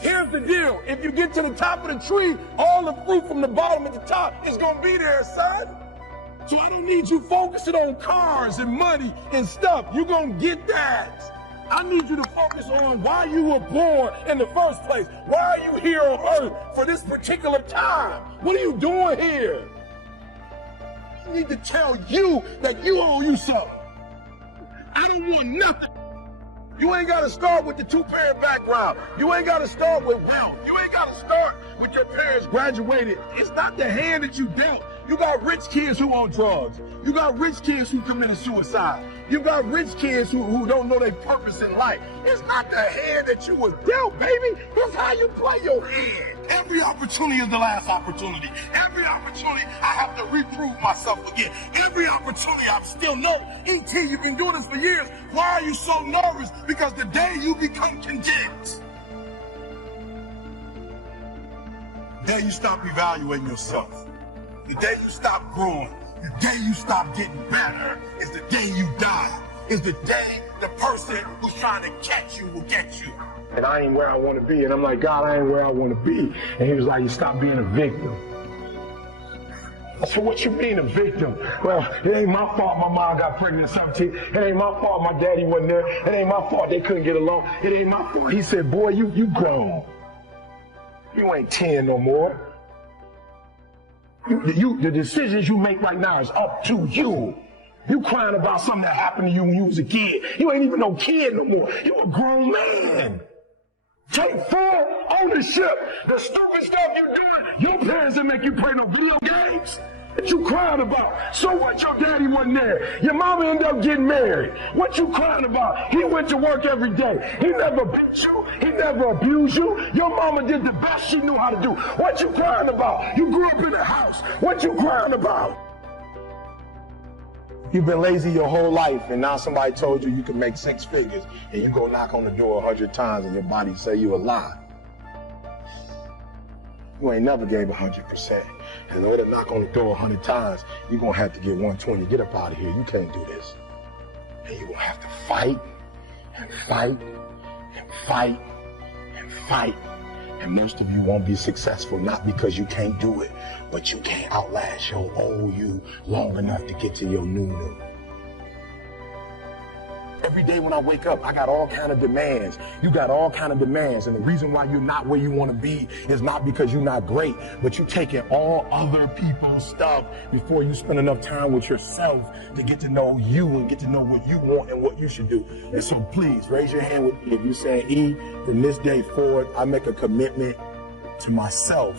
Here's the deal. If you get to the top of the tree, all the fruit from the bottom at the top is going to be there, son. So I don't need you focusing on cars and money and stuff. You're going to get that. I need you to focus on why you were born in the first place. Why are you here on earth for this particular time? What are you doing here? I need to tell you that you owe you something. I don't want nothing. You ain't got to start with the two-parent background. You ain't got to start with wealth. You ain't got to start with your parents graduated. It's not the hand that you dealt. You got rich kids who own drugs. You got rich kids who committed suicide. You got rich kids who don't know their purpose in life. It's not the hand that you was dealt, baby. It's how you play your hand. Every opportunity is the last opportunity. Every opportunity, I have to reprove myself again. Every opportunity, I still know. E.T., you've been doing this for years. Why are you so nervous? Because the day you become content, the day you stop evaluating yourself, the day you stop growing, the day you stop getting better, is the day you die. Is the day the person who's trying to catch you will get you. And I ain't where I want to be. And I'm like, God, I ain't where I want to be. And he was like, you stop being a victim. I said, what you mean a victim? Well, it ain't my fault my mom got pregnant at 17. It ain't my fault my daddy wasn't there. It ain't my fault they couldn't get along. It ain't my fault. He said, boy, you grown. You ain't 10 no more. The decisions you make right now is up to you. You crying about something that happened to you when you was a kid. You ain't even no kid no more. You a grown man. Take full ownership. The stupid stuff you doing, your parents didn't make you play no video games. What you crying about? So what, your daddy wasn't there? Your mama ended up getting married. What you crying about? He went to work every day. He never beat you. He never abused you. Your mama did the best she knew how to do. What you crying about? You grew up in a house. What you crying about? You've been lazy your whole life, and now somebody told you you can make 6 figures, and you go knock on the door 100 times, and your body say you a lie. You ain't never gave 100%. And in order to knock on the door 100 times, you're going to have to get 120. Get up out of here. You can't do this. And you're going to have to fight and fight and fight and fight. And most of you won't be successful, not because you can't do it, but you can't outlast your old you long enough to get to your new. Every day when I wake up, I got all kind of demands. You got all kind of demands. And the reason why you're not where you want to be is not because you're not great, but you're taking all other people's stuff before you spend enough time with yourself to get to know you and get to know what you want and what you should do. And so please raise your hand with me if you're saying, E, from this day forward, I make a commitment to myself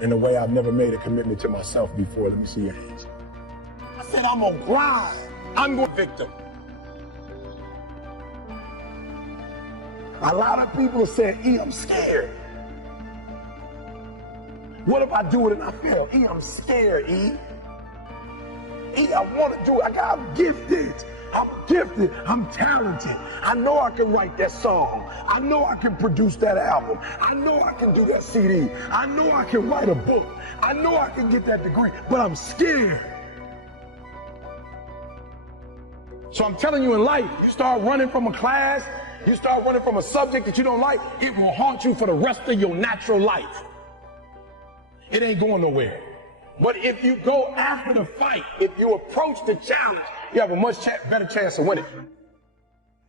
in a way I've never made a commitment to myself before. Let me see your hands. I said, I'm gonna grind. I'm going victim. A lot of people are saying, E, I'm scared. What if I do it and I fail? E, I'm scared, E. E, I want to do it. I'm gifted. I'm gifted. I'm talented. I know I can write that song. I know I can produce that album. I know I can do that CD. I know I can write a book. I know I can get that degree, but I'm scared. So I'm telling you, in life, you start running from a class, you start running from a subject that you don't like, it will haunt you for the rest of your natural life. It ain't going nowhere. But if you go after the fight, if you approach the challenge, you have a much better chance of winning.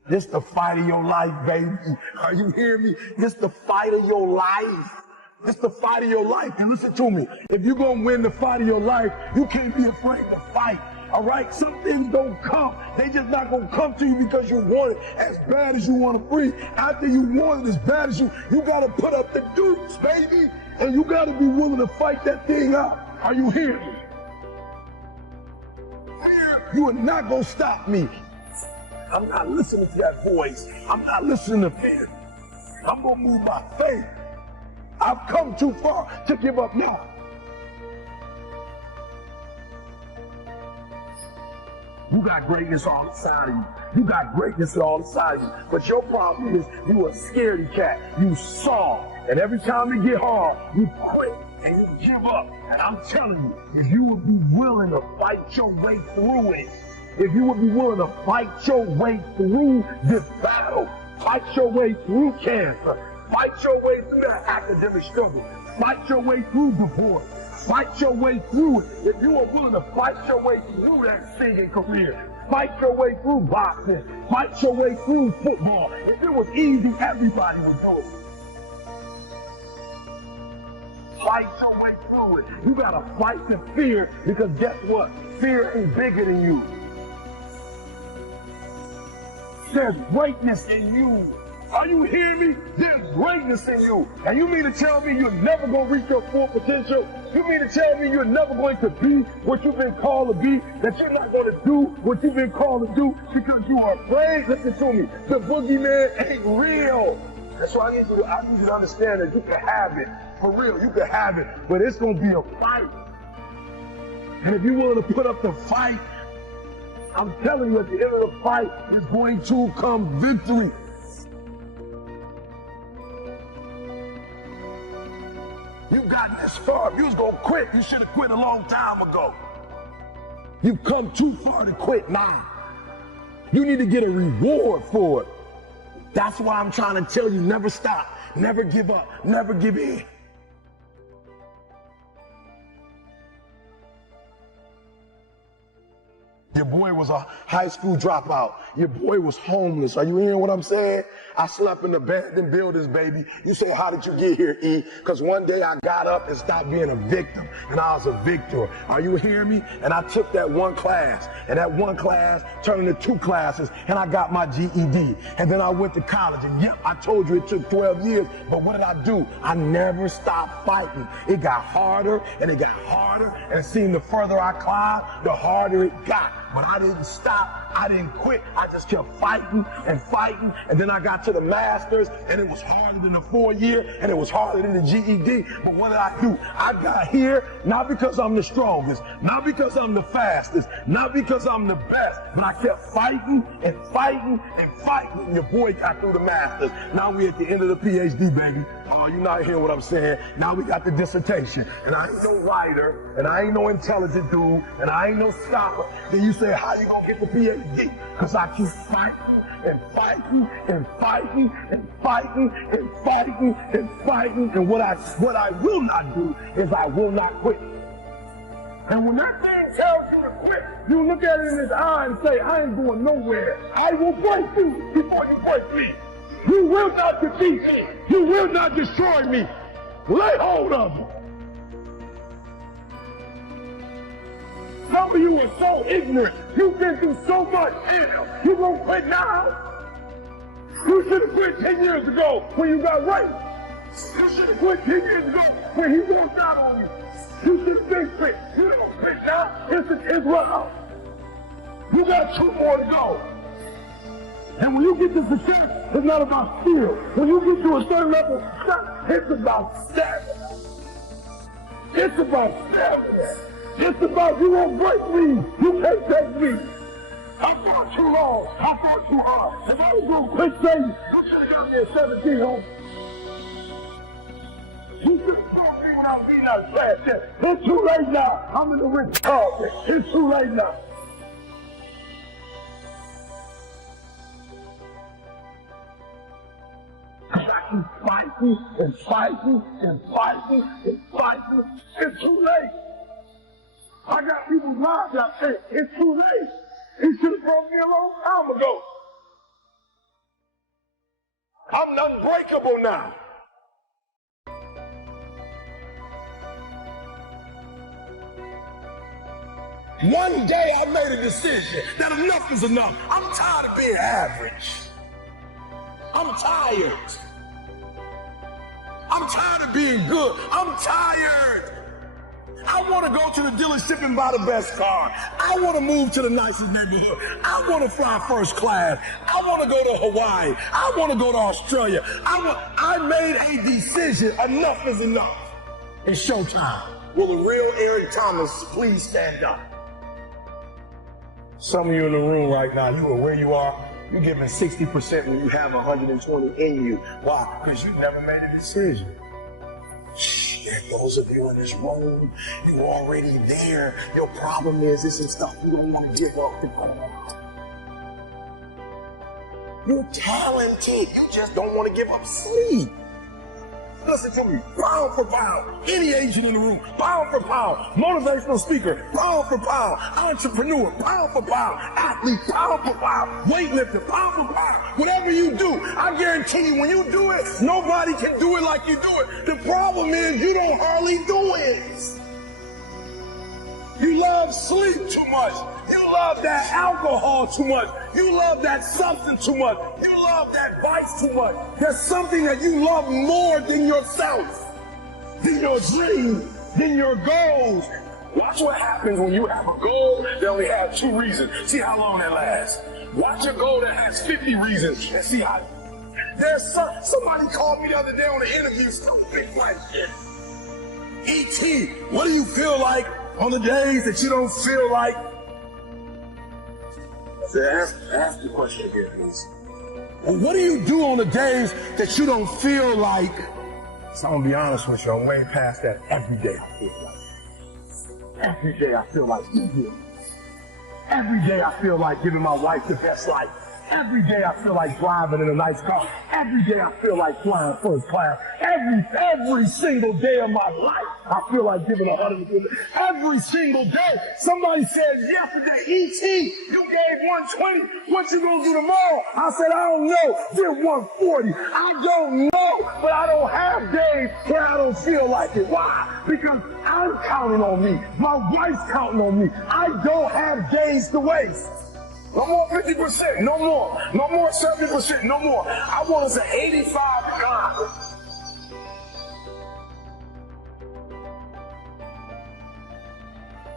This the fight of your life, baby. Are you hearing me? This the fight of your life. This the fight of your life. And listen to me. If you're going to win the fight of your life, you can't be afraid to fight. All right? Some things don't come. They just not going to come to you because you want it as bad as you want to breathe. After you want it as bad as you got to put up the dukes, baby. And you got to be willing to fight that thing out. Are you hearing me? You are not going to stop me. I'm not listening to that voice. I'm not listening to fear. I'm going to move by faith. I've come too far to give up now. You got greatness all inside of you. You got greatness all inside of you. But your problem is you a scaredy cat. You soft. And every time it get hard, you quit and you give up. And I'm telling you, if you would be willing to fight your way through it, if you would be willing to fight your way through this battle, fight your way through cancer, Fight your way through that academic struggle. Fight your way through divorce. Fight your way through it. If you are willing to fight your way through that singing career, fight your way through boxing, fight your way through football. If it was easy, everybody would do it. Fight your way through it. You gotta fight the fear, because guess what? Fear is bigger than you. There's greatness in you. Are you hearing me? There's greatness in you. And you mean to tell me you're never going to reach your full potential? You mean to tell me you're never going to be what you've been called to be? That you're not going to do what you've been called to do because you are afraid? Listen to me. The boogeyman ain't real. That's why I need you to understand that you can have it. For real, you can have it. But it's going to be a fight. And if you're willing to put up the fight, I'm telling you, at the end of the fight is going to come victory. You've gotten this far. If you was going to quit, you should have quit a long time ago. You've come too far to quit now. You need to get a reward for it. That's why I'm trying to tell you, never stop, never give up, never give in. Your boy was a high school dropout. Your boy was homeless. Are you hearing what I'm saying? I slept in abandoned buildings, baby. You say, how did you get here, E? Because one day I got up and stopped being a victim, and I was a victor. Are you hearing me? And I took that one class, and that one class turned into 2 classes, and I got my GED. And then I went to college, and yeah, I told you it took 12 years, but what did I do? I never stopped fighting. It got harder, and it got harder, and it seemed the further I climbed, the harder it got. But I didn't stop. I didn't quit. I just kept fighting and fighting. And then I got to the master's, and it was harder than the 4-year, and it was harder than the GED. But what did I do? I got here not because I'm the strongest, not because I'm the fastest, not because I'm the best, but I kept fighting and fighting and fighting. And your boy got through the master's. Now we at the end of the PhD, baby. Oh, you're not hearing what I'm saying. Now we got the dissertation. And I ain't no writer, and I ain't no intelligent dude, and I ain't no scholar. Then you say, how you gonna get the PhD? Because I keep fighting and fighting and fighting and fighting and fighting and fighting. And what I will not do is I will not quit. And when that thing tells you to quit, you look at it in his eye and say, I ain't going nowhere. I will break you before you break me. You will not defeat me. You will not destroy me. Lay hold of me. Some of you are so ignorant. You've been through so much. Hell, you gonna quit now? You should have quit 10 years ago when you got raped. You should have quit 10 years ago when he walked out on you. You should have been quit. You don't quit now. It's round. You got 2 more to go. And when you get to success, it's not about skill. When you get to a certain level of success, it's about stamina. It's about stamina. It's about you won't break me. You can't take me. I fought too long. I fought too hard. If I was going to quit Satan, you should have got me at 17 home. You should have told me when I was being out of class that it's too late now. I'm in the rich carpet. It's too late now. I keep fighting and fighting and fighting and fighting. It's too late. I got people's lives out there. It's too late. He should have brought me a long time ago. I'm unbreakable now. One day I made a decision that enough is enough. I'm tired of being average. I'm tired. I'm tired of being good. I'm tired. I want to go to the dealership and buy the best car. I want to move to the nicest neighborhood. I want to fly first class. I want to go to Hawaii. I want to go to Australia. I made a decision. Enough is enough. It's showtime. Will the real Eric Thomas please stand up? Some of you in the room right now, you are where you are. You're giving 60% when you have 120 in you. Why? Because you never made a decision. There those of you in this room, you're already there. Your problem is this is stuff you don't want to give up to go on. You're talented. You just don't want to give up sleep. listen to me, pound for pound, any agent in the room, pound for pound, motivational speaker, pound for pound, entrepreneur, pound for pound, athlete, pound for pound, weightlifter, pound for pound, whatever you do, I guarantee you when you do it, nobody can do it like you do it. The problem is you don't hardly do it. You love sleep too much. You love that alcohol too much. You love that substance too much. You love that vice too much. There's something that you love more than yourself, than your dream, than your goals. Watch what happens when you have a goal that only has 2 reasons. See how long that lasts. Watch a goal that has 50 reasons and see how. Somebody called me the other day on an interview, so big like shit. E.T., what do you feel like on the days that you don't feel like? I said, ask the question again, please. Well, what do you do on the days that you don't feel like? So I'm gonna be honest with you, I'm way past that. Every day I feel like. Every day I feel like being here. Every day I feel like giving my wife the best life. Every day I feel like driving in a nice car. Every day I feel like flying first class. Every single day of my life, I feel like giving 100%. Every single day. Somebody said yesterday, E.T., you gave 120. What you gonna do tomorrow? I said, I don't know. Did 140. I don't know, but I don't have days where I don't feel like it. Why? Because I'm counting on me. My wife's counting on me. I don't have days to waste. No more 50%, no more. No more 70%, no more. I want us at 85 God.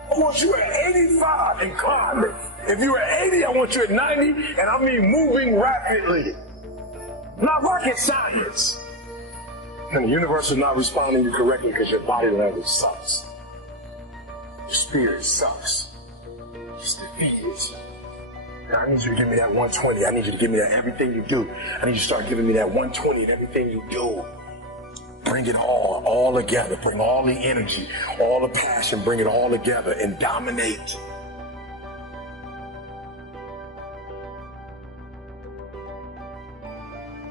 I want you at 85 and climbing. If you're at 80, I want you at 90, and I mean moving rapidly. Not rocket science. And the universe is not responding to you correctly because your body language sucks. Your spirit sucks. It's defeated. I need you to give me that 120. I need you to give me that everything you do. I need you to start giving me that 120 in everything you do. Bring it all together. Bring all the energy, all the passion, bring it all together and dominate.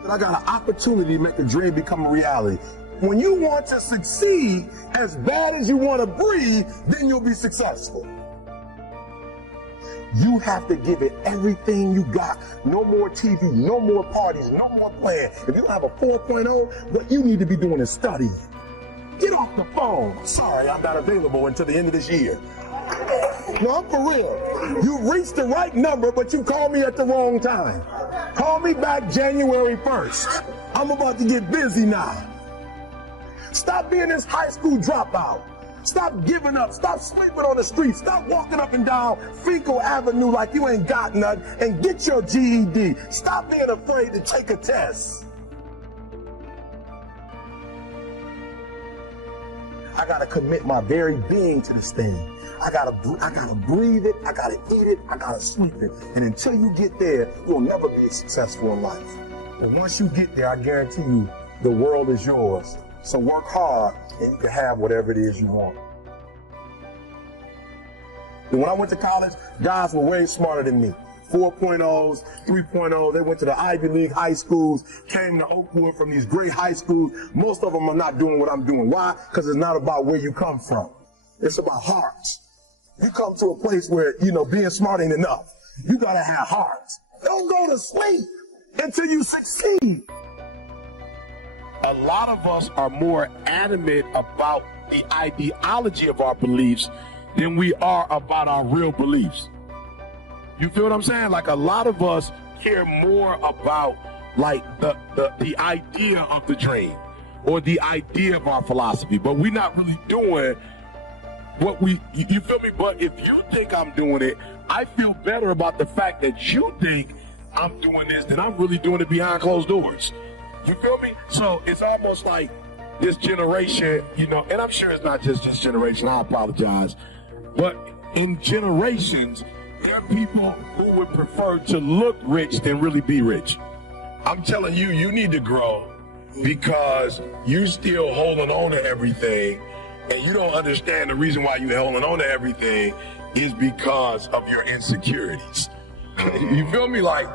I got an opportunity to make a dream become a reality. When you want to succeed as bad as you want to breathe, then you'll be successful. You have to give it everything you got. No more TV, no more parties, no more playing. If you have a 4.0, what you need to be doing is studying. Get off the phone. Sorry, I'm not available until the end of this year. No, I'm for real. You reached the right number, but you called me at the wrong time. Call me back January 1st. I'm about to get busy now. Stop being this high school dropout. Stop giving up. Stop sleeping on the street. Stop walking up and down Fecal Avenue like you ain't got nothing, and get your GED. Stop being afraid to take a test. I gotta commit my very being to this thing. I gotta breathe it. I gotta eat it. I gotta sleep it. And until you get there, you'll never be successful in life. And once you get there, I guarantee you, the world is yours. So work hard, and you can have whatever it is you want. And when I went to college, guys were way smarter than me. 4.0s, 3.0s, they went to the Ivy League high schools, came to Oakwood from these great high schools. Most of them are not doing what I'm doing. Why? Because it's not about where you come from. It's about hearts. You come to a place where, being smart ain't enough. You gotta have hearts. Don't go to sleep until you succeed. A lot of us are more adamant about the ideology of our beliefs than we are about our real beliefs. You feel what I'm saying? Like, a lot of us care more about like the idea of the dream or the idea of our philosophy, but we're not really doing what you feel me? But if you think I'm doing it, I feel better about the fact that you think I'm doing this than I'm really doing it behind closed doors. You feel me? So it's almost like this generation, and I'm sure it's not just this generation, I apologize, but in generations, there are people who would prefer to look rich than really be rich. I'm telling you, you need to grow because you still holding on to everything, and you don't understand the reason why you're holding on to everything is because of your insecurities. You feel me? Like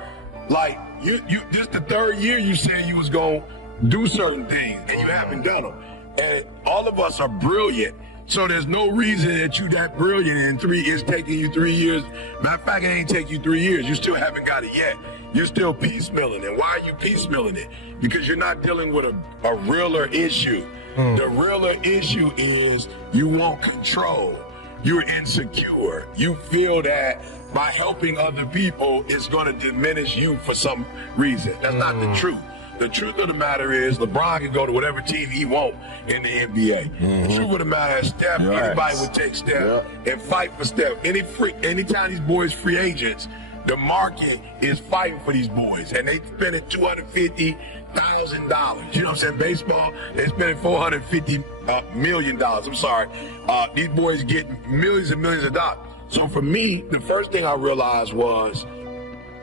you this the third year you said you was gonna do certain things, and you haven't done them. And all of us are brilliant. So there's no reason that you that brilliant and it's taking you 3 years. Matter of fact, it ain't take you 3 years. You still haven't got it yet. You're still piecemealing. And why are you piecemealing it? Because you're not dealing with a realer issue. The realer issue is you want control. You're insecure. You feel that by helping other people, it's going to diminish you for some reason. That's not the truth. The truth of the matter is LeBron can go to whatever team he wants in the NBA. The truth of the matter is Steph, anybody would take Steph and fight for Steph. Anytime these boys free agents, the market is fighting for these boys, and they spending $250,000. You know what I'm saying? Baseball, they spending $450 million. I'm sorry. These boys get millions and millions of dollars. So for me, the first thing I realized was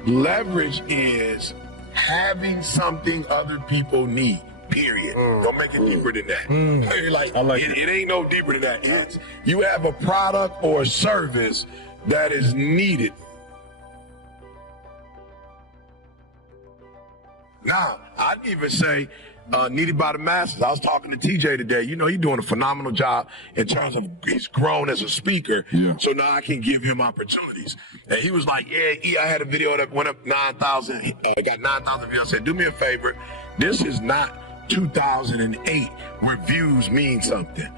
leverage is having something other people need, period. Don't make it deeper than that. It ain't no deeper than that. It's you have a product or a service that is needed. Now, I'd even say needed by the masses. I was talking to TJ today. You know, he's doing a phenomenal job in terms of he's grown as a speaker. Yeah. So now I can give him opportunities. And he was like, yeah, I had a video that went up 9,000. Got 9,000 views. I said, do me a favor. This is not 2008 where views mean something.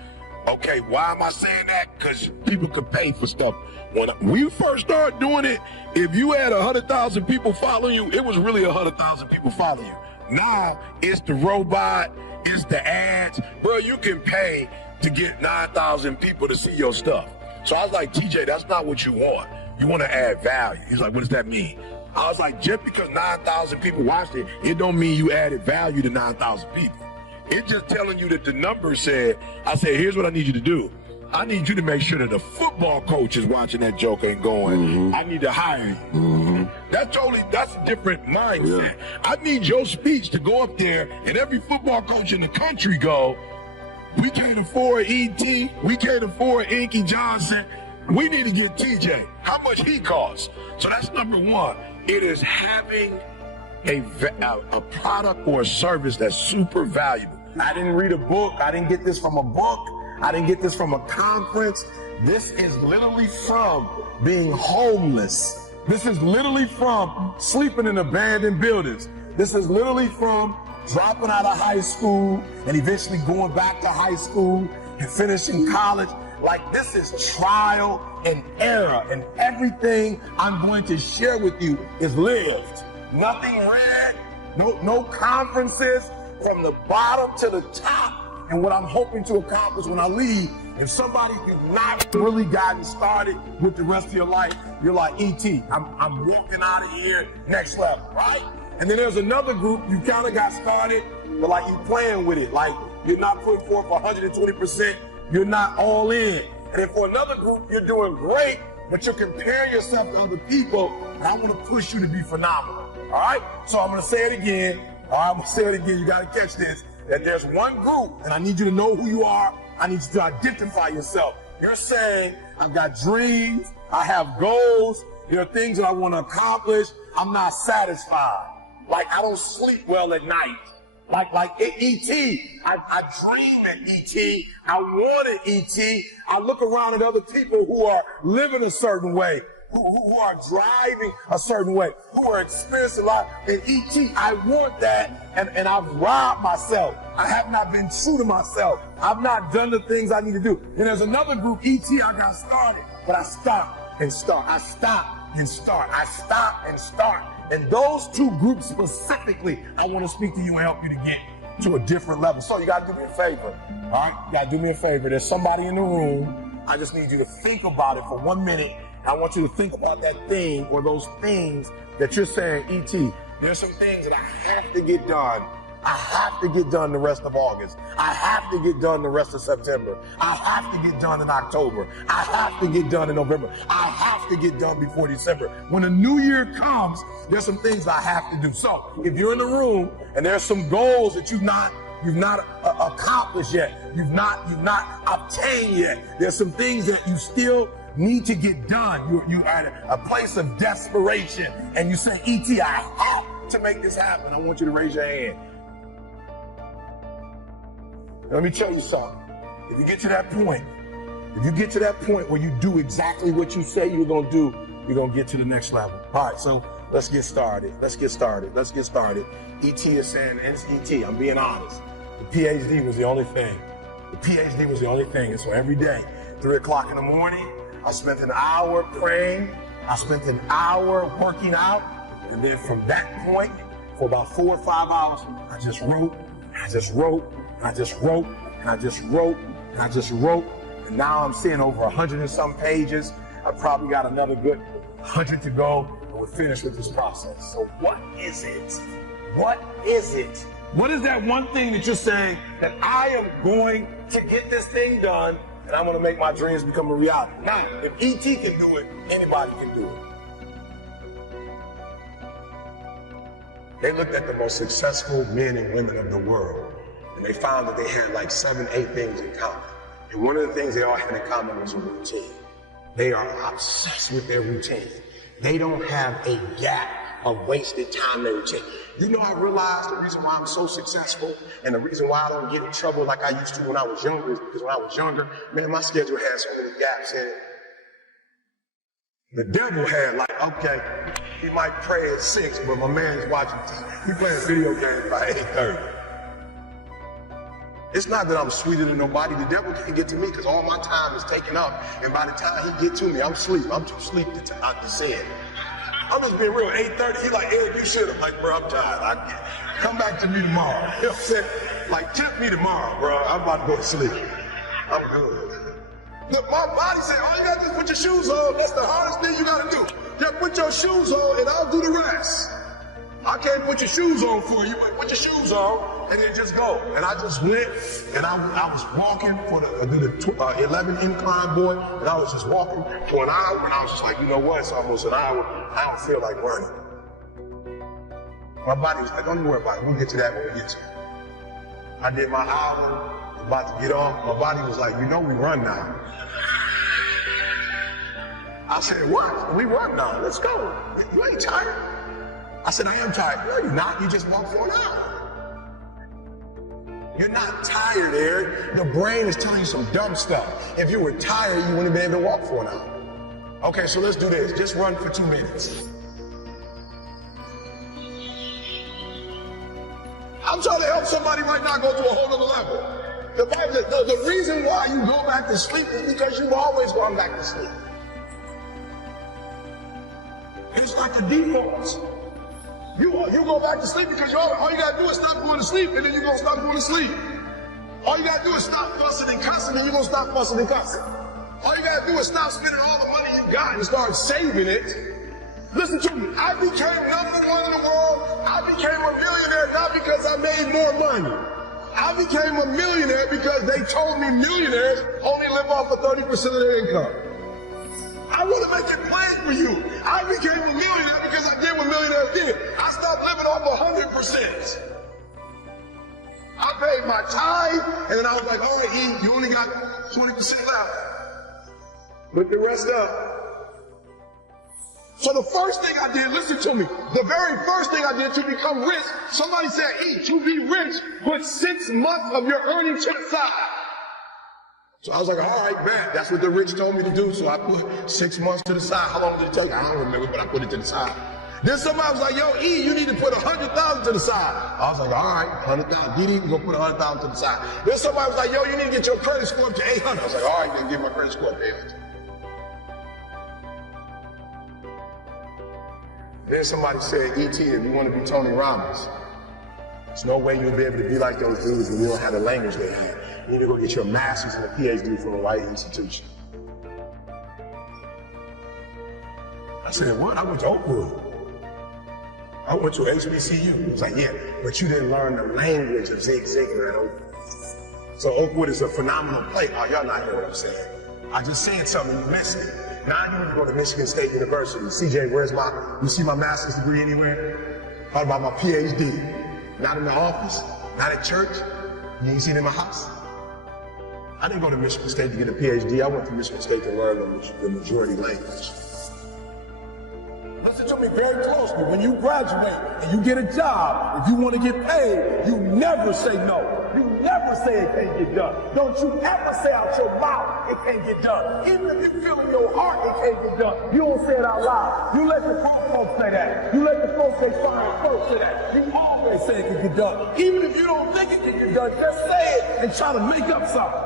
Okay, why am I saying that? Because people could pay for stuff. When we first started doing it, if you had 100,000 people following you, it was really 100,000 people following you. Now, it's the robot, it's the ads. Bro, you can pay to get 9,000 people to see your stuff. So I was like, TJ, that's not what you want. You want to add value. He's like, what does that mean? I was like, just because 9,000 people watched it, it don't mean you added value to 9,000 people. It's just telling you that the numbers said, I said, here's what I need you to do. I need you to make sure that the football coach is watching that joker and going, I need to hire you. That's a different mindset. Yeah. I need your speech to go up there and every football coach in the country go, we can't afford E.T., we can't afford Inky Johnson. We need to get TJ. How much he costs? So that's number one. It is having a product or a service that's super valuable. I didn't read a book. I didn't get this from a book. I didn't get this from a conference. This is literally from being homeless. This is literally from sleeping in abandoned buildings. This is literally from dropping out of high school and eventually going back to high school and finishing college. Like, this is trial and error, and everything I'm going to share with you is lived. Nothing read, no conferences, from the bottom to the top. And what I'm hoping to accomplish when I leave, if somebody has not really gotten started with the rest of your life, you're like, E.T., I'm walking out of here next level, right? And then there's another group, you kind of got started, but like you playing with it. Like, you're not putting forth 120%, you're not all in. And then for another group, you're doing great, but you're comparing yourself to other people, and I want to push you to be phenomenal, all right? So I'm going to say it again. All right, I'm going to say it again. You got to catch this. That there's one group, and I need you to know who you are. I need you to identify yourself. You're saying, I've got dreams, I have goals, there are things that I want to accomplish, I'm not satisfied. Like, I don't sleep well at night. Like E.T., I dream at E.T., I wanted E.T., I look around at other people who are living a certain way, who are driving a certain way, who are experiencing a lot. And E.T., I want that, and I've robbed myself. I have not been true to myself. I've not done the things I need to do. And there's another group, E.T., I got started, but I stop and start. I stop and start. I stop and start. And those two groups specifically, I want to speak to you and help you to get to a different level. So you got to do me a favor, all right? You got to do me a favor. There's somebody in the room. I just need you to think about it for 1 minute. I want you to think about that thing or those things that you're saying, E.T., there's some things that I have to get done. I have to get done the rest of August. I have to get done the rest of September. I have to get done in October. I have to get done in November. I have to get done before December. When the new year comes, there's some things I have to do. So if you're in the room and there's some goals that you've not accomplished yet, you've not obtained yet, there's some things that you still need to get done. You are at a place of desperation and you say, E.T., I have to make this happen. I want you to raise your hand. Let me tell you something. If you get to that point, where you do exactly what you say you're gonna do, you're gonna get to the next level. All right, so let's get started. ET is saying, ET, I'm being honest. The PhD was the only thing. And so every day, 3 o'clock in the morning, I spent an hour praying. I spent an hour working out. And then from that point, for about 4 or 5 hours, I just wrote. And now I'm seeing over 100 and some pages. I've probably got another good 100 to go, and we're finished with this process. So what is it? What is that one thing that you're saying that I am going to get this thing done, and I'm going to make my dreams become a reality? Now, if ET can do it, anybody can do it. They looked at the most successful men and women of the world, and they found that they had like 7, 8 things in common. And one of the things they all had in common was a routine. They are obsessed with their routine. They don't have a gap of wasted time in their routine. You know, I realized the reason why I'm so successful and the reason why I don't get in trouble like I used to when I was younger is because when I was younger, man, my schedule had so many gaps in it. The devil had like, okay, he might pray at 6, but my man is watching TV. He playing video games by 8:30. It's not that I'm sweeter than nobody. The devil can't get to me because all my time is taken up. And by the time he get to me, I'm asleep. I'm too asleep to say it. I'm just being real. 8:30, he like, Eric, you should. I'm like, bro, I'm tired. Come back to me tomorrow. You know what I'm saying? Like, tempt me tomorrow, bro. I'm about to go to sleep. I'm good. Look, my body said, all you got to do is put your shoes on. That's the hardest thing you got to do. Just put your shoes on and I'll do the rest. I can't put your shoes on for you, but put your shoes on and then just go. And I just went and I was walking for the 11 incline, boy, and I was just walking for an hour and I was just like, you know what, it's almost an hour. I don't feel like running. My body was like, don't worry about it. We'll get to that when we get to it. I did my hour, about to get off. My body was like, you know we run now. I said, what? We run now. Let's go. You ain't tired? I said, I am tired. No, you're not. You just walked for an hour. You're not tired, Eric. The brain is telling you some dumb stuff. If you were tired, you wouldn't have been able to walk for an hour. Okay, so let's do this. Just run for 2 minutes. I'm trying to help somebody right now go to a whole other level. The reason why you go back to sleep is because you've always gone back to sleep. It's like the default. You go back to sleep because all you gotta do is stop going to sleep, and then you're gonna stop going to sleep. All you gotta do is stop fussing and cussing, and you're gonna stop fussing and cussing. All you gotta do is stop spending all the money you got and start saving it. Listen to me, I became number one in the world. I became a millionaire not because I made more money. I became a millionaire because they told me millionaires only live off of 30% of their income. I want to make it plain for you. I became a millionaire because I did what millionaires did. I stopped living off 100%. I paid my tithe, and then I was like, all right, E, you only got 20% left. Look the rest up. So the first thing I did, listen to me, the very first thing I did to become rich, somebody said, E, to be rich, put 6 months of your earnings to the side. So I was like, all right, man, that's what the rich told me to do. So I put 6 months to the side. How long did it take? I don't remember, but I put it to the side. Then somebody was like, yo, E, you need to put 100,000 to the side. I was like, all right, 100,000. Did even go put 100,000 to the side. Then somebody was like, yo, you need to get your credit score up to 800. I was like, all right, then get my credit score up to 800. Then somebody said, E.T., if you want to be Tony Robbins, there's no way you'll be able to be like those dudes when you don't have the language they have. You need to go get your master's and a PhD from the right institution. I said, what? I went to Oakwood. I went to HBCU. He was like, yeah, but you didn't learn the language of Zig Ziglar at Oakwood. So Oakwood is a phenomenal place. Oh, y'all not hear what I'm saying. I just said something, you missed it. Now I need to go to Michigan State University. CJ, you see my master's degree anywhere? How about my PhD? Not in the office, not at church. You ain't seen it in my house. I didn't go to Michigan State to get a PhD. I went to Michigan State to learn the majority language. Listen to me very closely. When you graduate and you get a job, if you want to get paid, you never say no. You never ever say it can't get done. Don't you ever say out your mouth it can't get done. Even if you feel in your heart it can't get done, you don't say it out loud. You let the grown folks say that. You let the folks say fine folks say that. You always say it can get done. Even if you don't think it can get done, just say it and try to make up something.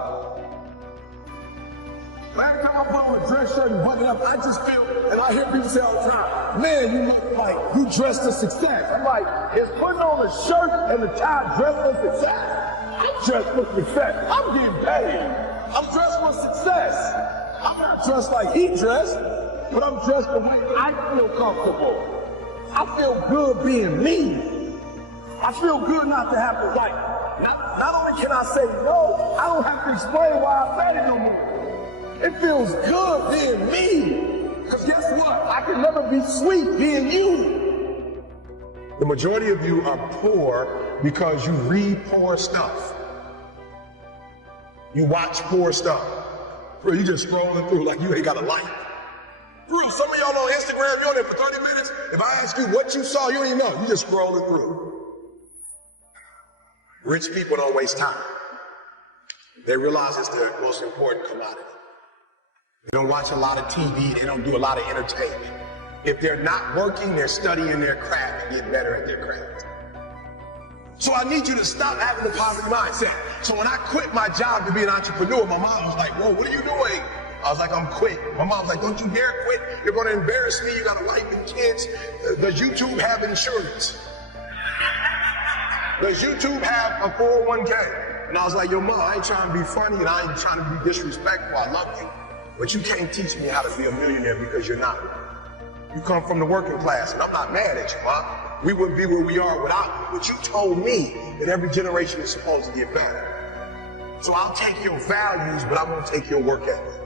Every time I put on a dress shirt and button it up, I just feel, and I hear people say all the time, man, you look like you dressed for success. I'm like, is putting on a shirt and a tie dressed for success? I'm dressed for success. I'm getting paid. I'm dressed for success. I'm not dressed like he dressed, but I'm dressed the way I feel comfortable. I feel good being me. I feel good not to have to, like, not only can I say no, I don't have to explain why I said it no more. It feels good being me. Because guess what? I can never be sweet being you. The majority of you are poor because you read poor stuff. You watch poor stuff. Bro, you just scrolling through like you ain't got a life. Bro, some of y'all on Instagram, you're on there for 30 minutes. If I ask you what you saw, you don't even know. You just scrolling through. Rich people don't waste time. They realize it's their most important commodity. They don't watch a lot of TV. They don't do a lot of entertainment. If they're not working, they're studying their craft and get better at their craft. So I need you to stop having a positive mindset. So when I quit my job to be an entrepreneur, my mom was like, whoa, what are you doing? I was like, I'm quit. My mom was like, don't you dare quit. You're going to embarrass me. You got a wife and kids. Does YouTube have insurance? Does YouTube have a 401k? And I was like, yo, mom, I ain't trying to be funny and I ain't trying to be disrespectful. I love you. But you can't teach me how to be a millionaire because you're not. You come from the working class, and I'm not mad at you, Mom. We wouldn't be where we are without you. But you told me that every generation is supposed to get better. So I'll take your values, but I'm going to take your work ethic.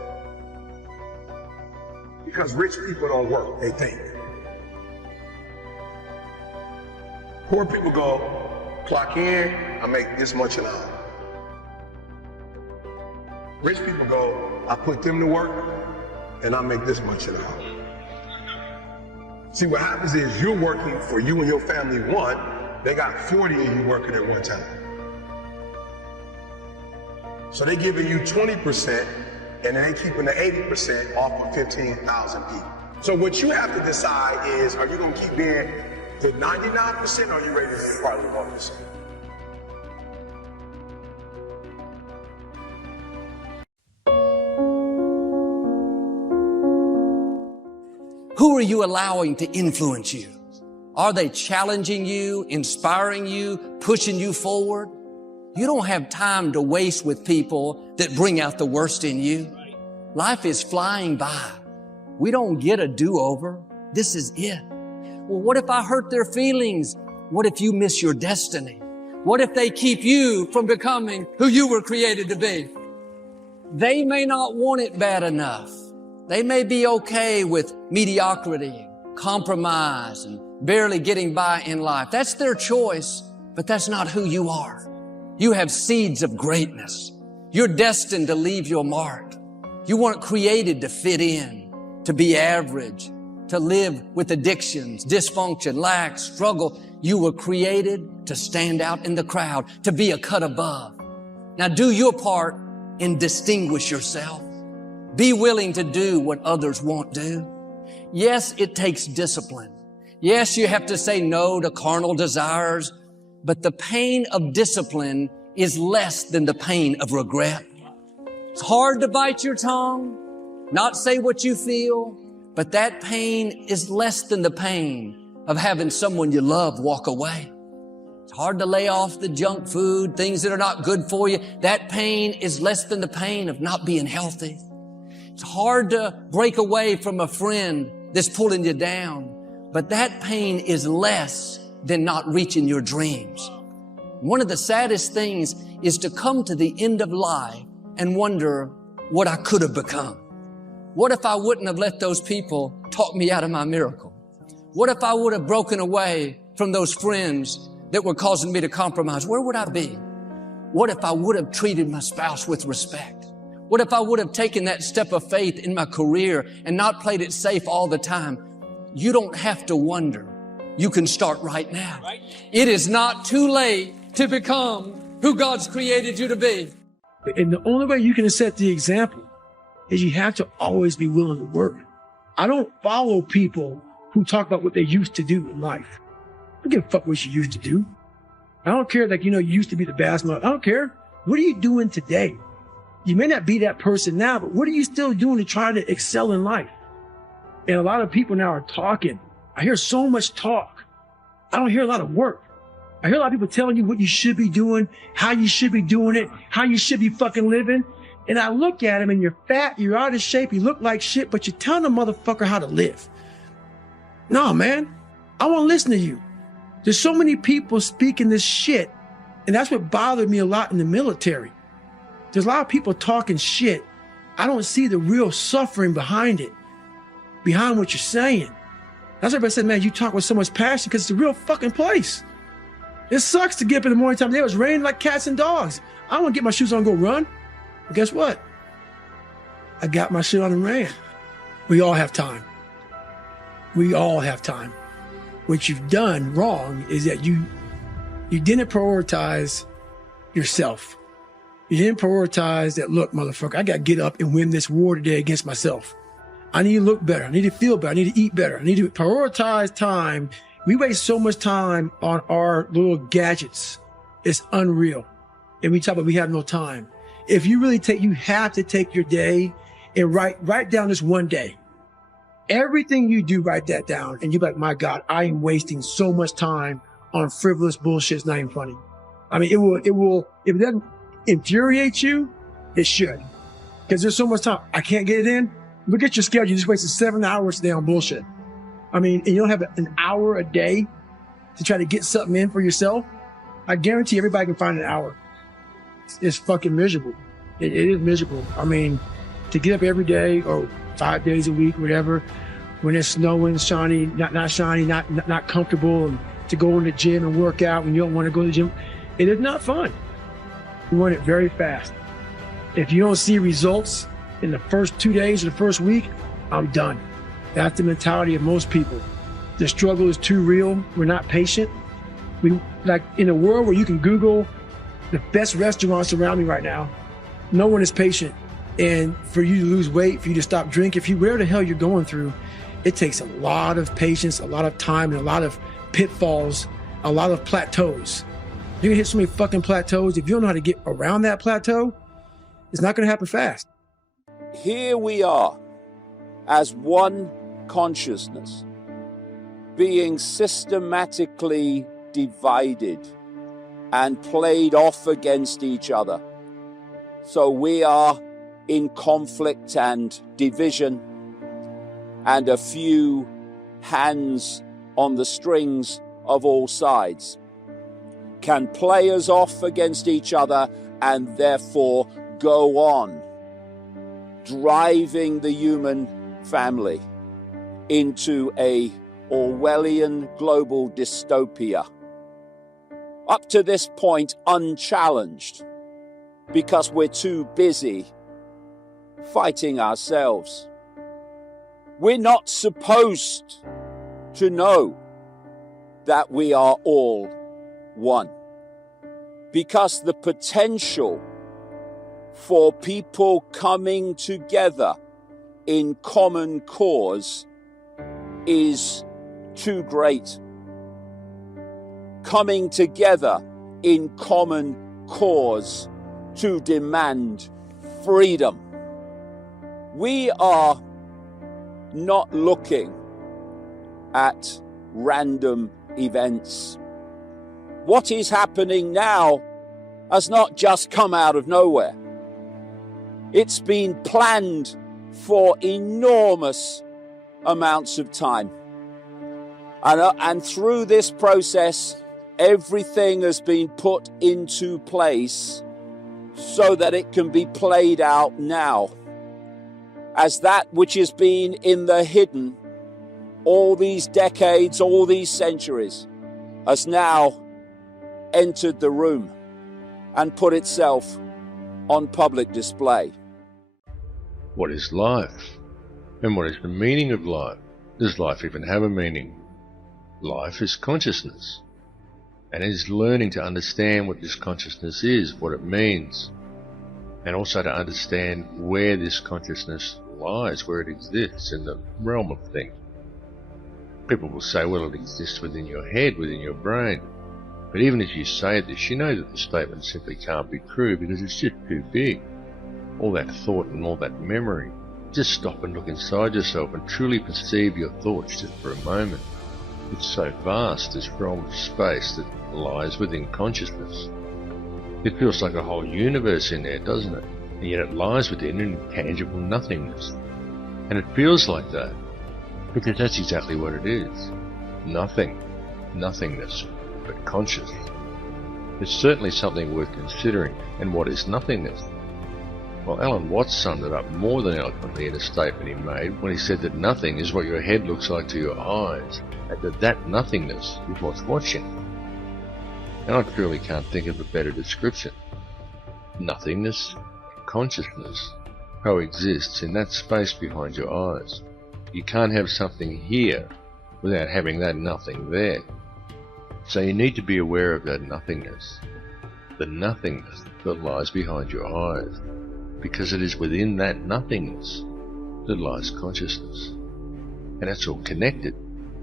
Because rich people don't work, they think. Poor people go, clock in, I make this much an hour. Rich people go, I put them to work, and I make this much an hour. See, what happens is you're working for you and your family one, they got 40 of you working at one time. So they're giving you 20%, and then they keeping the 80% off of 15,000 people. So what you have to decide is, are you gonna keep being the 99%, or are you ready to be part of the 1%? Who are you allowing to influence you? Are they challenging you, inspiring you, pushing you forward? You don't have time to waste with people that bring out the worst in you. Life is flying by. We don't get a do-over. This is it. Well, what if I hurt their feelings? What if you miss your destiny? What if they keep you from becoming who you were created to be? They may not want it bad enough. They may be okay with mediocrity, compromise, and barely getting by in life. That's their choice, but that's not who you are. You have seeds of greatness. You're destined to leave your mark. You weren't created to fit in, to be average, to live with addictions, dysfunction, lack, struggle. You were created to stand out in the crowd, to be a cut above. Now do your part and distinguish yourself. Be willing to do what others won't do. Yes, it takes discipline. Yes, you have to say no to carnal desires, but the pain of discipline is less than the pain of regret. It's hard to bite your tongue, not say what you feel, but that pain is less than the pain of having someone you love walk away. It's hard to lay off the junk food, things that are not good for you. That pain is less than the pain of not being healthy. It's hard to break away from a friend that's pulling you down, but that pain is less than not reaching your dreams. One of the saddest things is to come to the end of life and wonder what I could have become. What if I wouldn't have let those people talk me out of my miracle? What if I would have broken away from those friends that were causing me to compromise? Where would I be? What if I would have treated my spouse with respect? What if I would have taken that step of faith in my career and not played it safe all the time? You don't have to wonder. You can start right now. It is not too late to become who God's created you to be. And the only way you can set the example is you have to always be willing to work. I don't follow people who talk about what they used to do in life. I don't give a fuck what you used to do. I don't care, like, you used to be the basketball. I don't care. What are you doing today? You may not be that person now, but what are you still doing to try to excel in life? And a lot of people now are talking. I hear so much talk. I don't hear a lot of work. I hear a lot of people telling you what you should be doing, how you should be doing it, how you should be fucking living. And I look at them and you're fat, you're out of shape, you look like shit, but you're telling a motherfucker how to live. No, man, I want to listen to you. There's so many people speaking this shit. And that's what bothered me a lot in the military. There's a lot of people talking shit. I don't see the real suffering behind it, behind what you're saying. That's why everybody said, man, you talk with so much passion because it's a real fucking place. It sucks to get up in the morning time. It was raining like cats and dogs. I want to get my shoes on and go run. But guess what? I got my shit on and ran. We all have time. We all have time. What you've done wrong is that you didn't prioritize yourself. You didn't prioritize that, look, motherfucker, I got to get up and win this war today against myself. I need to look better. I need to feel better. I need to eat better. I need to prioritize time. We waste so much time on our little gadgets. It's unreal. And we talk about we have no time. If you really you have to take your day and write down this one day. Everything you do, write that down. And you're like, my God, I am wasting so much time on frivolous bullshit. It's not even funny. I mean, it will, if it doesn't infuriate you, it should. Because there's so much time. I can't get it in. Look at your schedule. You just wasted 7 hours today on bullshit. I mean, and you don't have an hour a day to try to get something in for yourself. I guarantee everybody can find an hour. It's fucking miserable. It is miserable. I mean, to get up every day or 5 days a week, whatever, when it's snowing, shiny, not shiny, not comfortable, and to go in the gym and work out when you don't want to go to the gym, it is not fun. You want it very fast. If you don't see results in the first 2 days or the first week, I'm done. That's the mentality of most people. The struggle is too real. We're not patient. We, like, in a world where you can Google the best restaurants around me right now, no one is patient. And for you to lose weight, for you to stop drinking, if you, whatever the hell you're going through, it takes a lot of patience, a lot of time, and a lot of pitfalls, a lot of plateaus. You're gonna hit so many fucking plateaus. If you don't know how to get around that plateau, it's not gonna happen fast. Here we are, as one consciousness, being systematically divided and played off against each other. So we are in conflict and division, and a few hands on the strings of all sides can play us off against each other and therefore go on driving the human family into a Orwellian global dystopia. Up to this point, unchallenged, because we're too busy fighting ourselves. We're not supposed to know that we are all one, because the potential for people coming together in common cause is too great. Coming together in common cause to demand freedom. We are not looking at random events. What is happening now has not just come out of nowhere. It's been planned for enormous amounts of time. And through this process, everything has been put into place so that it can be played out now. As that which has been in the hidden all these decades, all these centuries, has now entered the room and put itself on public display. What is life? And what is the meaning of life? Does life even have a meaning? Life is consciousness. And it is learning to understand what this consciousness is, what it means, and also to understand where this consciousness lies, where it exists in the realm of things. People will say, well, it exists within your head, within your brain. But even as you say this, you know that the statement simply can't be true because it's just too big. All that thought and all that memory. Just stop and look inside yourself and truly perceive your thoughts just for a moment. It's so vast, this realm of space that lies within consciousness. It feels like a whole universe in there, doesn't it? And yet it lies within intangible nothingness. And it feels like that because that's exactly what it is. Nothing. Nothingness. But conscious. It's certainly something worth considering. And what is nothingness? Well, Alan Watts summed it up more than eloquently in a statement he made when he said that nothing is what your head looks like to your eyes, and that nothingness is what's watching. And I truly can't think of a better description. Nothingness and consciousness coexists in that space behind your eyes. You can't have something here without having that nothing there. So you need to be aware of that nothingness, the nothingness that lies behind your eyes, because it is within that nothingness that lies consciousness. And it's all connected.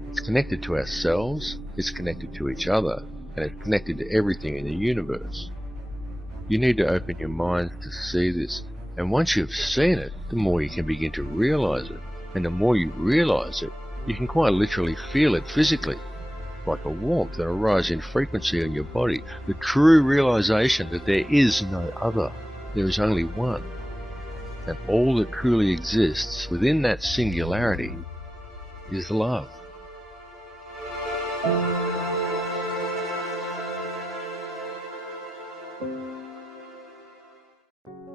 It's connected to ourselves, it's connected to each other, and it's connected to everything in the universe. You need to open your mind to see this, and once you've seen it, the more you can begin to realize it. And the more you realize it, you can quite literally feel it physically, like a warmth and a rise in frequency in your body, the true realization that there is no other. There is only one, and all that truly exists within that singularity is love.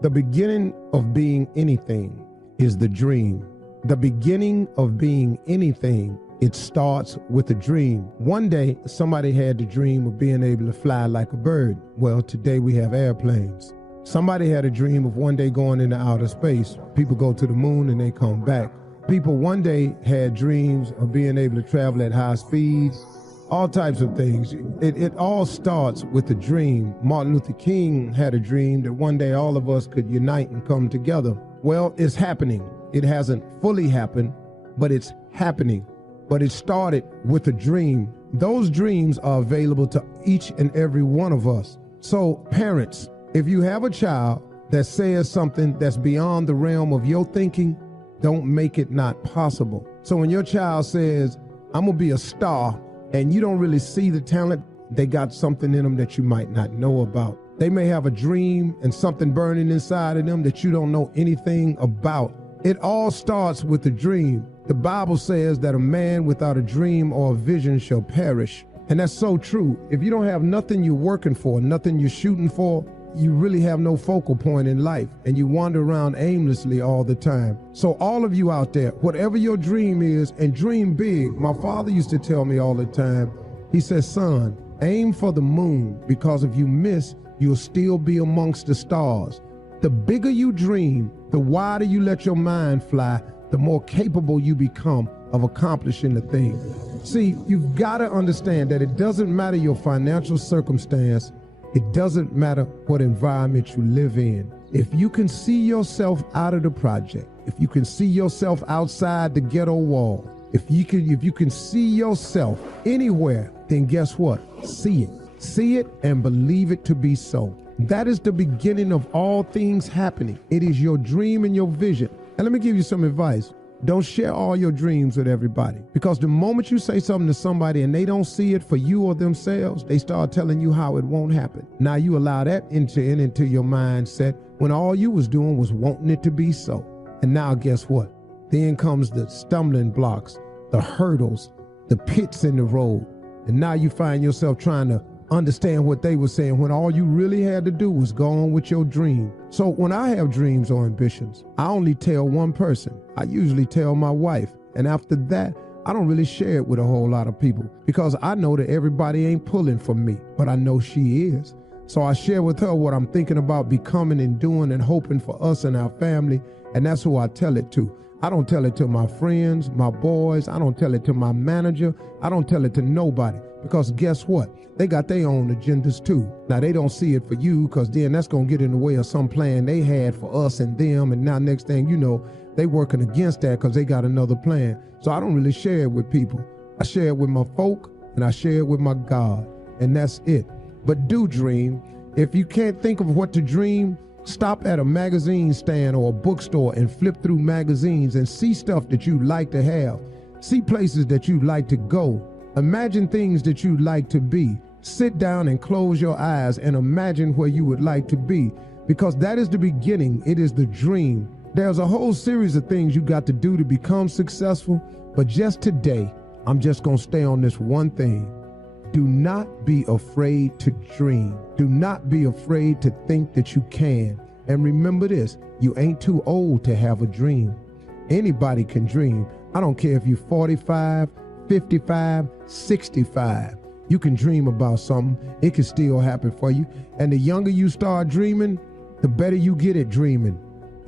The beginning of being anything is the dream. The beginning of being anything, it starts with a dream. One day, somebody had the dream of being able to fly like a bird. Well, today we have airplanes. Somebody had a dream of one day going into outer space. People go to the moon and they come back. People one day had dreams of being able to travel at high speeds, all types of things. It all starts with a dream. Martin Luther King had a dream that one day all of us could unite and come together. Well, it's happening. It hasn't fully happened, but it's happening. But it started with a dream. Those dreams are available to each and every one of us. So parents, if you have a child that says something that's beyond the realm of your thinking, don't make it not possible. So when your child says, I'm gonna be a star, and you don't really see the talent, they got something in them that you might not know about. They may have a dream and something burning inside of them that you don't know anything about. It all starts with a dream. The Bible says that a man without a dream or a vision shall perish. And that's so true. If you don't have nothing you're working for, nothing you're shooting for, you really have no focal point in life, and you wander around aimlessly all the time. So all of you out there, whatever your dream is, and dream big. My father used to tell me all the time, he says, son, aim for the moon, because if you miss, you'll still be amongst the stars. The bigger you dream, the wider you let your mind fly, the more capable you become of accomplishing the thing. See, you've got to understand that it doesn't matter your financial circumstance. It doesn't matter what environment you live in. If you can see yourself out of the project, if you can see yourself outside the ghetto wall, if you can see yourself anywhere, then guess what? See it. See it and believe it to be so. That is the beginning of all things happening. It is your dream and your vision. And let me give you some advice. Don't share all your dreams with everybody, because the moment you say something to somebody and they don't see it for you or themselves, they start telling you how it won't happen. Now you allow that into your mindset when all you was doing was wanting it to be so. And now guess what? Then comes the stumbling blocks, the hurdles, the pits in the road. And now you find yourself trying to understand what they were saying when all you really had to do was go on with your dream. So when I have dreams or ambitions, I only tell one person. I usually tell my wife. And after that, I don't really share it with a whole lot of people, because I know that everybody ain't pulling for me, but I know she is. So I share with her what I'm thinking about becoming and doing and hoping for us and our family. And that's who I tell it to. I don't tell it to my friends, my boys. I don't tell it to my manager. I don't tell it to nobody, Because guess what? They got their own agendas too. Now they don't see it for you, because then that's gonna get in the way of some plan they had for us and them, and now next thing you know, they working against that because they got another plan. So I don't really share it with people. I share it with my folk and I share it with my God, and that's it. But do dream. If you can't think of what to dream, stop at a magazine stand or a bookstore and flip through magazines and see stuff that you'd like to have. See places that you'd like to go. Imagine things that you'd like to be. Sit down and close your eyes and imagine where you would like to be, because that is the beginning. It is the dream. There's a whole series of things you got to do to become successful, but just today, I'm just gonna stay on this one thing. Do not be afraid to dream. Do not be afraid to think that you can. And remember this, you ain't too old to have a dream. Anybody can dream. I don't care if you're 45, 55, 65. You can dream about something. It can still happen for you. And the younger you start dreaming, the better you get at dreaming.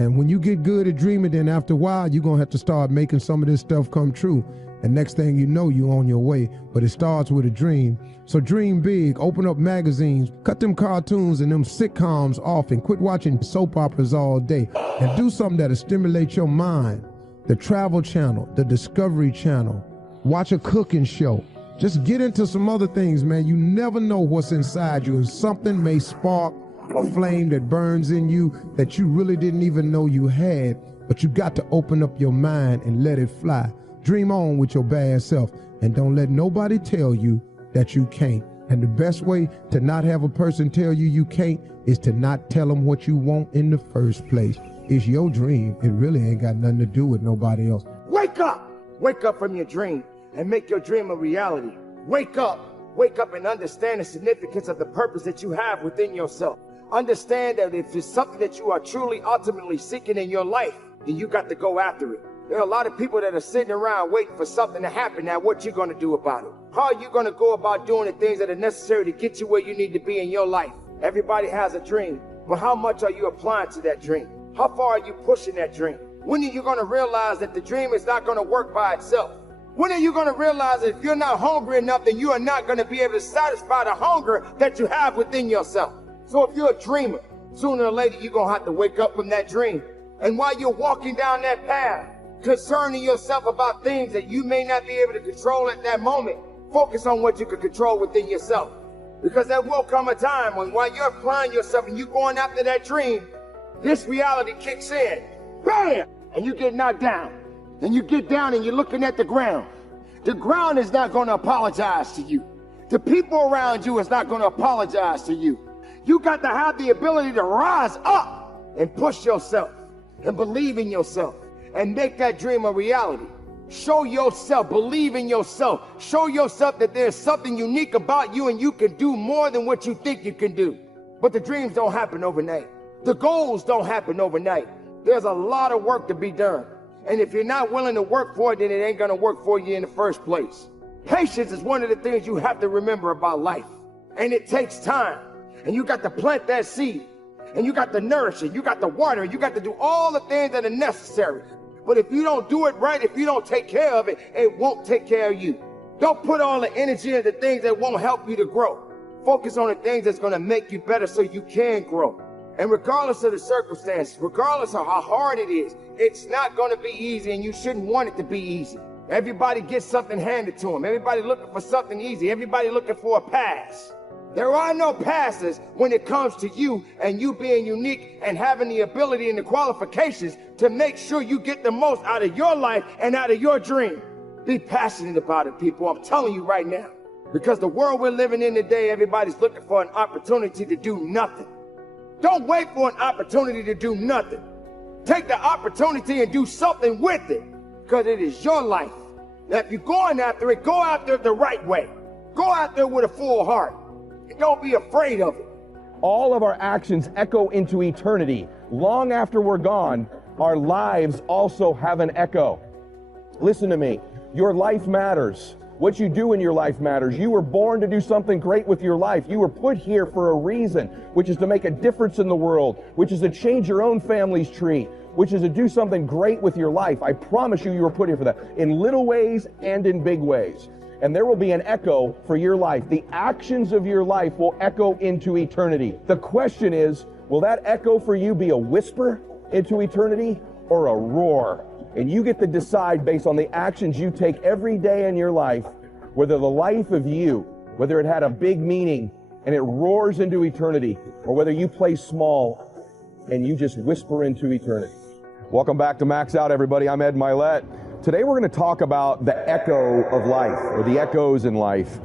And when you get good at dreaming, then after a while, you're gonna have to start making some of this stuff come true. And next thing you know, you're on your way. But it starts with a dream. So dream big, open up magazines, cut them cartoons and them sitcoms off, and quit watching soap operas all day. And do something that'll stimulate your mind. The Travel Channel, the Discovery Channel. Watch a cooking show. Just get into some other things, man. You never know what's inside you, and something may spark a flame that burns in you that you really didn't even know you had. But you got to open up your mind and let it fly. Dream on with your bad self, and don't let nobody tell you that you can't. And the best way to not have a person tell you you can't is to not tell them what you want in the first place. It's your dream. It really ain't got nothing to do with nobody else. Wake up! Wake up from your dream and make your dream a reality. Wake up! Wake up and understand the significance of the purpose that you have within yourself. Understand that if it's something that you are truly ultimately seeking in your life, then you got to go after it. There are a lot of people that are sitting around waiting for something to happen. Now, what you going to do about it? How are you going to go about doing the things that are necessary to get you where you need to be in your life? Everybody has a dream, but how much are you applying to that dream? How far are you pushing that dream? When are you going to realize that the dream is not going to work by itself? When are you going to realize that if you're not hungry enough, then you are not going to be able to satisfy the hunger that you have within yourself? So if you're a dreamer, sooner or later, you're going to have to wake up from that dream. And while you're walking down that path, concerning yourself about things that you may not be able to control at that moment, focus on what you can control within yourself. Because there will come a time when while you're applying yourself and you're going after that dream, this reality kicks in. Bam! And you get knocked down. And you get down and you're looking at the ground. The ground is not going to apologize to you. The people around you is not going to apologize to you. You got to have the ability to rise up and push yourself and believe in yourself and make that dream a reality. Show yourself, believe in yourself. Show yourself that there's something unique about you and you can do more than what you think you can do. But the dreams don't happen overnight. The goals don't happen overnight. There's a lot of work to be done. And if you're not willing to work for it, then it ain't gonna work for you in the first place. Patience is one of the things you have to remember about life. And it takes time. And you got to plant that seed. And you got to nourish it. You got to water it. You got to do all the things that are necessary. But if you don't do it right, if you don't take care of it, it won't take care of you. Don't put all the energy into things that won't help you to grow. Focus on the things that's going to make you better so you can grow. And regardless of the circumstances, regardless of how hard it is, it's not going to be easy, and you shouldn't want it to be easy. Everybody gets something handed to them. Everybody looking for something easy. Everybody looking for a pass. There are no passes when it comes to you and you being unique and having the ability and the qualifications to make sure you get the most out of your life and out of your dream. Be passionate about it, people. I'm telling you right now. Because the world we're living in today, everybody's looking for an opportunity to do nothing. Don't wait for an opportunity to do nothing. Take the opportunity and do something with it, because it is your life. Now, if you're going after it, go after it the right way. Go after it with a full heart. And don't be afraid of it. All of our actions echo into eternity. Long after we're gone, our lives also have an echo. Listen to me. Your life matters. What you do in your life matters. You were born to do something great with your life. You were put here for a reason, which is to make a difference in the world, which is to change your own family's tree, which is to do something great with your life. I promise you, you were put here for that, in little ways and in big ways. and there will be an echo for your life. The actions of your life will echo into eternity. The question is, will that echo for you be a whisper into eternity or a roar? And you get to decide based on the actions you take every day in your life, whether the life of you, whether it had a big meaning and it roars into eternity, or whether you play small and you just whisper into eternity. Welcome back to Max Out, everybody. I'm Ed Milet. Today we're going to talk about the echo of life, or the echoes in life.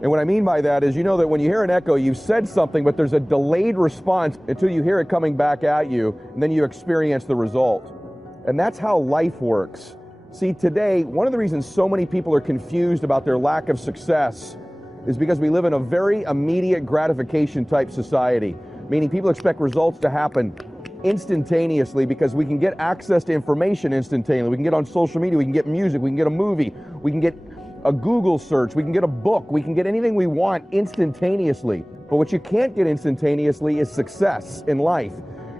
And what I mean by that is, you know that when you hear an echo, you've said something, but there's a delayed response until you hear it coming back at you, and then you experience the result. And that's how life works. See, today, one of the reasons so many people are confused about their lack of success is because we live in a very immediate gratification type society, meaning people expect results to happen instantaneously because we can get access to information instantaneously. We can get on social media, we can get music, we can get a movie, we can get a Google search, we can get a book, we can get anything we want instantaneously. But what you can't get instantaneously is success in life.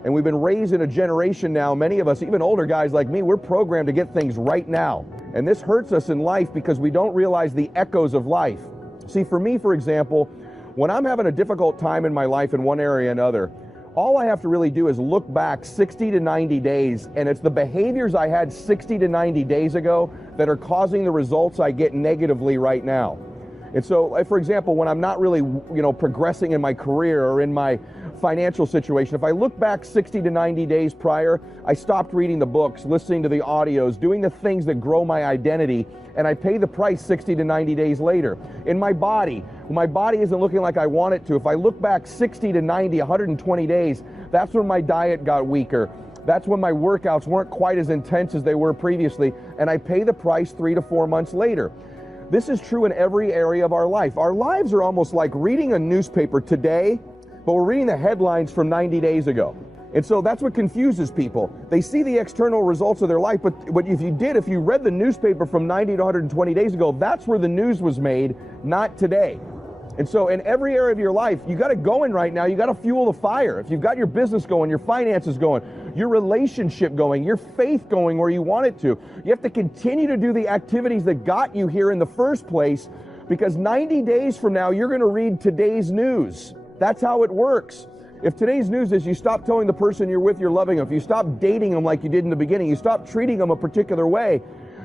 And we've been raised in a generation now, many of us, even older guys like me, we're programmed to get things right now. And this hurts us in life because we don't realize the echoes of life. See, for me, for example, when I'm having a difficult time in my life in one area or another, all I have to really do is look back 60 to 90 days, and it's the behaviors I had 60 to 90 days ago that are causing the results I get negatively right now. And so, for example, when I'm not really, progressing in my career or in my financial situation, if I look back 60 to 90 days prior, I stopped reading the books, listening to the audios, doing the things that grow my identity, and I pay the price 60 to 90 days later. In my body isn't looking like I want it to. If I look back 60 to 90, 120 days, that's when my diet got weaker. That's when my workouts weren't quite as intense as they were previously, and I pay the price 3 to 4 months later. This is true in every area of our life. Our lives are almost like reading a newspaper today, but we're reading the headlines from 90 days ago. And so that's what confuses people. They see the external results of their life, but if you read the newspaper from 90 to 120 days ago, that's where the news was made, not today. And so in every area of your life, you got it going right now. You got to fuel the fire. If you've got your business going, your finances going, your relationship going, your faith going where you want it to, you have to continue to do the activities that got you here in the first place, because 90 days from now, you're going to read today's news. That's how it works. If today's news is you stop telling the person you're with you're loving them, if you stop dating them like you did in the beginning, you stop treating them a particular way,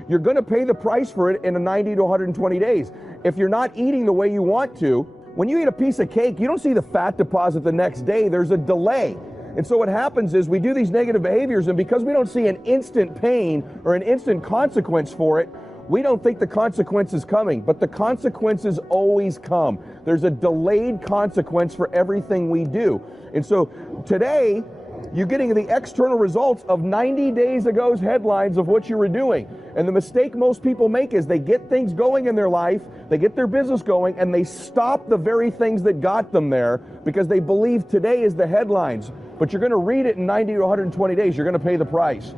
you're going to pay the price for it in 90 to 120 days. If you're not eating the way you want to, when you eat a piece of cake, you don't see the fat deposit the next day. There's a delay. And so what happens is we do these negative behaviors, and because we don't see an instant pain or an instant consequence for it, we don't think the consequence is coming, but the consequences always come. There's a delayed consequence for everything we do. And so today, you're getting the external results of 90 days ago's headlines of what you were doing. And the mistake most people make is they get things going in their life, they get their business going, and they stop the very things that got them there because they believe today is the headlines. But you're going to read it in 90 to 120 days. You're going to pay the price.